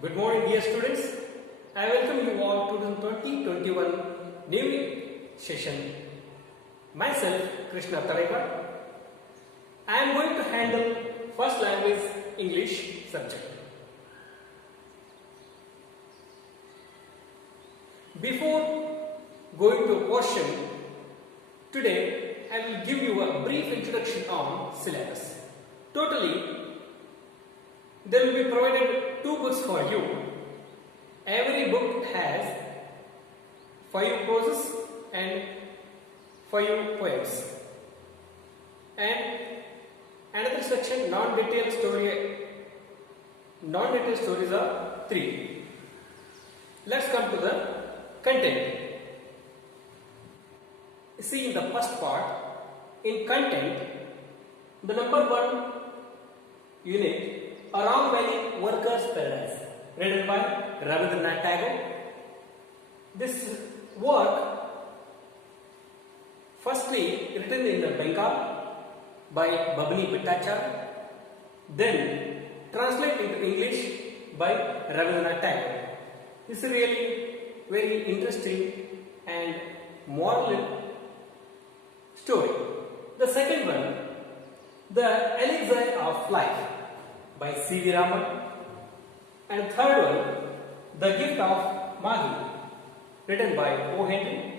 Good morning, dear students. I welcome you all to the 2021 new session. Myself, Krishna Talekar. I am going to handle first language English subject. Before going to portion, today I will give you a brief introduction on syllabus. Totally, there will be provided 2 books for you. Every book has 5 proses and 5 poems. And another section, non-detailed stories are 3. Let's come to the content. See, in the first part, in content, the number 1 unit, Around Valley Workers' Paradise, written by Rabindranath Tagore. This work, firstly written in Bengal by Babani Bhattacharya, then translated into English by Rabindranath Tagore. This is really very interesting and moral story. The second one, The Elixir of Life, by C.V. Raman, and third one, The Gift of Maggie, written by O. Henry.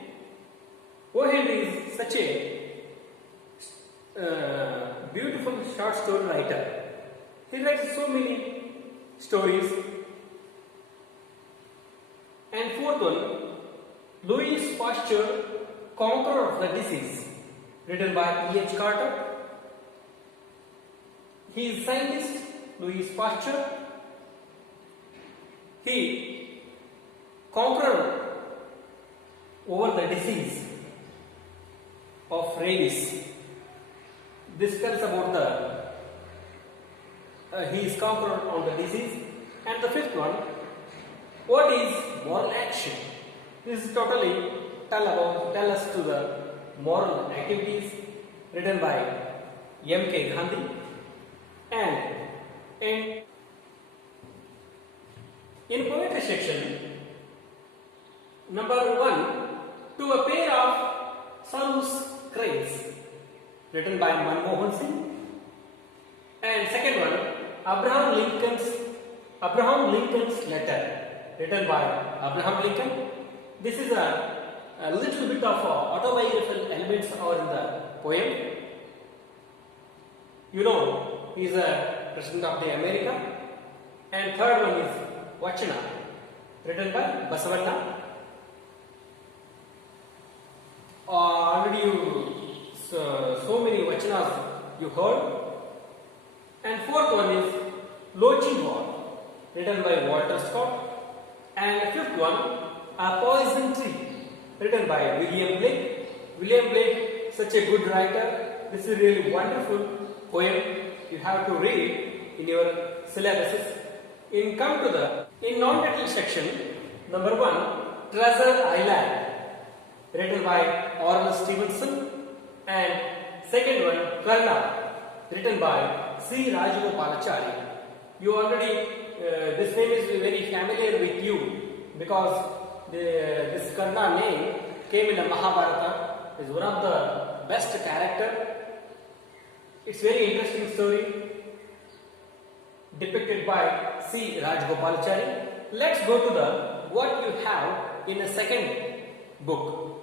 O. Henry is such a beautiful short story writer. He writes so many stories. And fourth one, Louis Pasteur, Conqueror of the Disease, written by E.H. Carter. He is scientist, Louis Pasteur. He conquered over the disease of rabies. This tells about he is conquered on the disease. And the fifth one, what is moral action? This is totally tell us to the moral activities, written by M.K. Gandhi. And in poetry section, number 1, To a Pair of Sun's Cranes, written by Manmohan Singh. And second one, Abraham Lincoln's Letter, written by Abraham Lincoln. This is a little bit of autobiographical elements are in the poem. You know, he is a president of the America. And third one is Vachana, written by Basavanna. Already so many Vachanas you heard. And fourth one is Lochin War, written by Walter Scott. And fifth one, A Poison Tree, written by William Blake. William Blake, such a good writer. This is really wonderful poem. You have to read in your syllabuses. In non-detailed section, number 1, Treasure Island, written by Orland Stevenson, and second one, Karna, written by C. Rajagopalachari. You already, this name is very familiar with you because this Karna name came in the Mahabharata. Is one of the best character. It's very interesting story depicted by C. Rajagopalachari. Let's go to the what you have in the second book.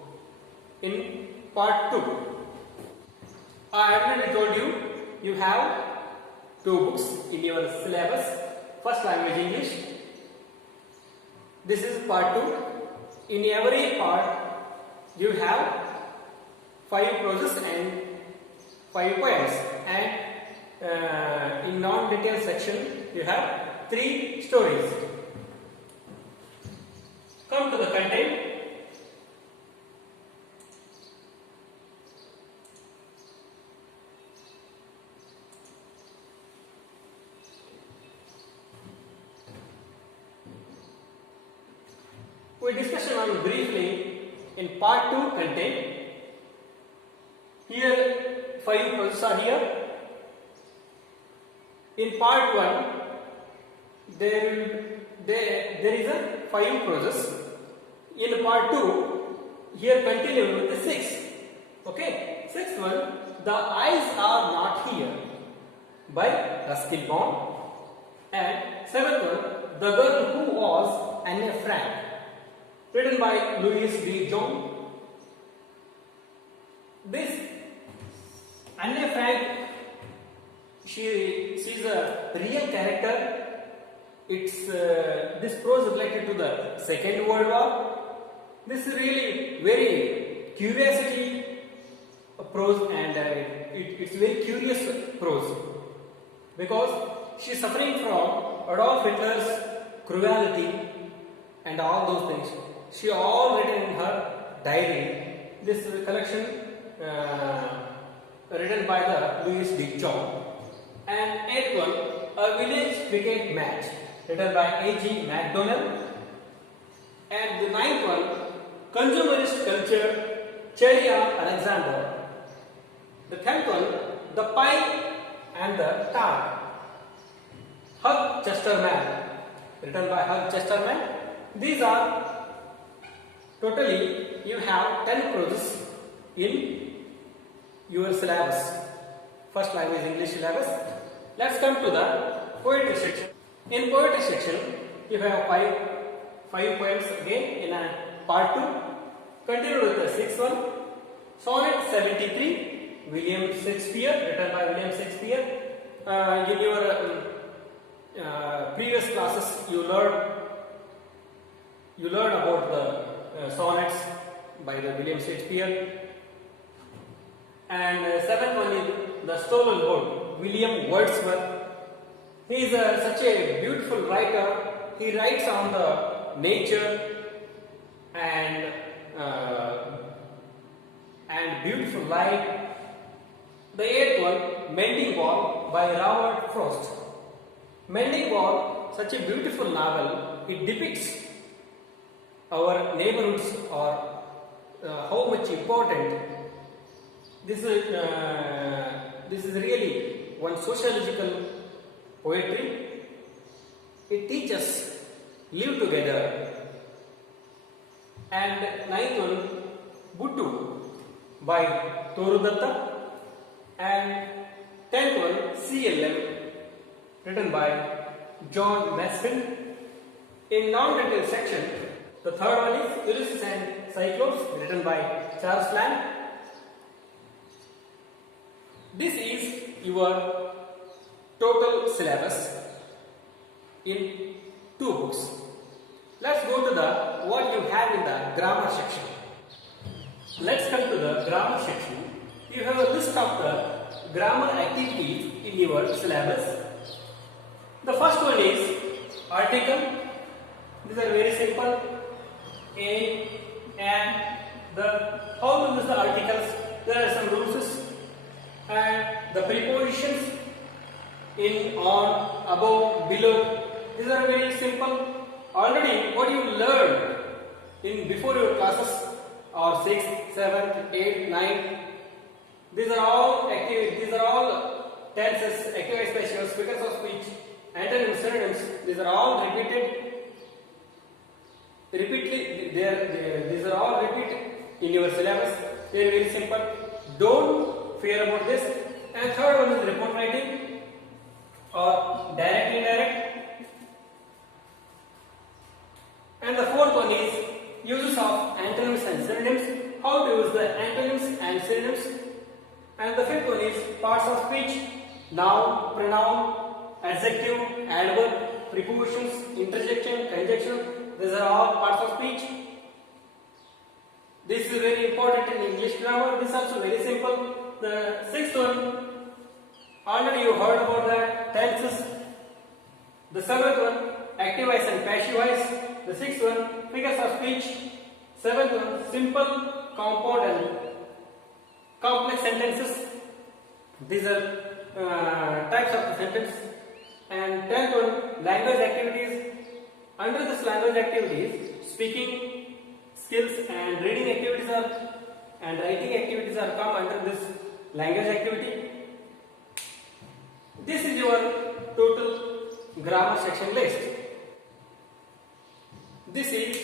In part 2, I already told you, you have 2 books in your syllabus. First language English. This is part 2. In every part, you have 5 proses and 5 poems. And in non-detailed section, you have 3 stories. Come to the content. We discussed on briefly in part 2 content. Here 5 proses are here. In part 1, there is a 5 process. In part 2, here continue with the 6. Okay, 6th one, the eyes are not here by Ruskin Bond. And 7th one, the girl who was Anne Frank, written by Louis D. Jones. This Anne Frank, she's a real character. It's this prose related to the Second World War. This is really very curiosity prose, and it's very curious prose because she's suffering from Adolf Hitler's cruelty and all those things. She all written in her diary. This collection written by the Louis D. Jones. And 8th one, a village cricket match, written by A.G. MacDonald. And the 9th one, consumerist culture, Cheria Alexander. The 10th one, the pie and the tart, Hugh Chesterman, written by Hugh Chesterman. These are totally, you have 10 proses in your syllabus. First language English syllabus. Let's come to the poetry section. In poetry section, you have five poems again in a part 2. Continue with the 6th one. Sonnet 73, William Shakespeare, written by William Shakespeare. In your previous classes, you learned about the sonnets by the William Shakespeare. And 7th one is the Stolen Boat, William Wordsworth. He is such a beautiful writer. He writes on the nature and beautiful life. The 8th one, Mending Wall by Robert Frost. Mending Wall, such a beautiful novel. It depicts our neighborhoods or how much important. This is really one sociological poetry. It teaches live together. And 9th one, Buttu by Toru Datta. And 10th one, CLM, written by John Masefield. In non-written section, the 3rd one is Ulysses and Cyclops, written by Charles Lamb. This is your total syllabus in 2 books. Let's go to the what you have in the grammar section. Let's come to the grammar section. You have a list of the grammar activities in your syllabus. The first one is article. These are very simple. A, and, the. How to use the articles? There are some rules. And the prepositions in, on, above, below. These are very simple. Already what you learned in before your classes are 6th, 7th, 8th, 9th. These are all active. These are all tenses, active specials, figures of speech, antonyms, synonyms. These are all repeated. These are all repeated in your syllabus. Very simple. Don't fear about this. And 3rd one is report writing or direct indirect. And the 4th one is uses of antonyms and synonyms. How to use the antonyms and synonyms. And the 5th one is parts of speech, noun, pronoun, adjective, adverb, prepositions, interjection, conjunction. These are all parts of speech. This is very important in English grammar. This is also very simple. The 6th one, already you heard about that, tenses. The 7th one, active voice and passive voice. The 6th one, figures of speech. 7th one, simple, compound and complex sentences. These are types of the sentence. And 10th one, language activities. Under this language activities, speaking skills and reading activities and writing activities are come under this language activity. This is your total grammar section list. This is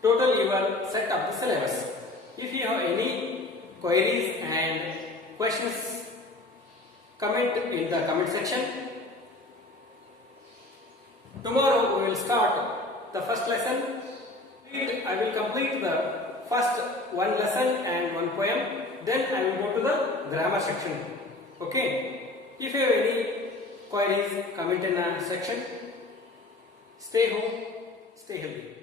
total your set of the syllabus. If you have any queries and questions, comment in the comment section. Tomorrow we will start the first lesson. I will complete the first one lesson and one poem. Then I will go to the grammar section. Okay. If you have any queries, comment in the section. Stay home, stay healthy.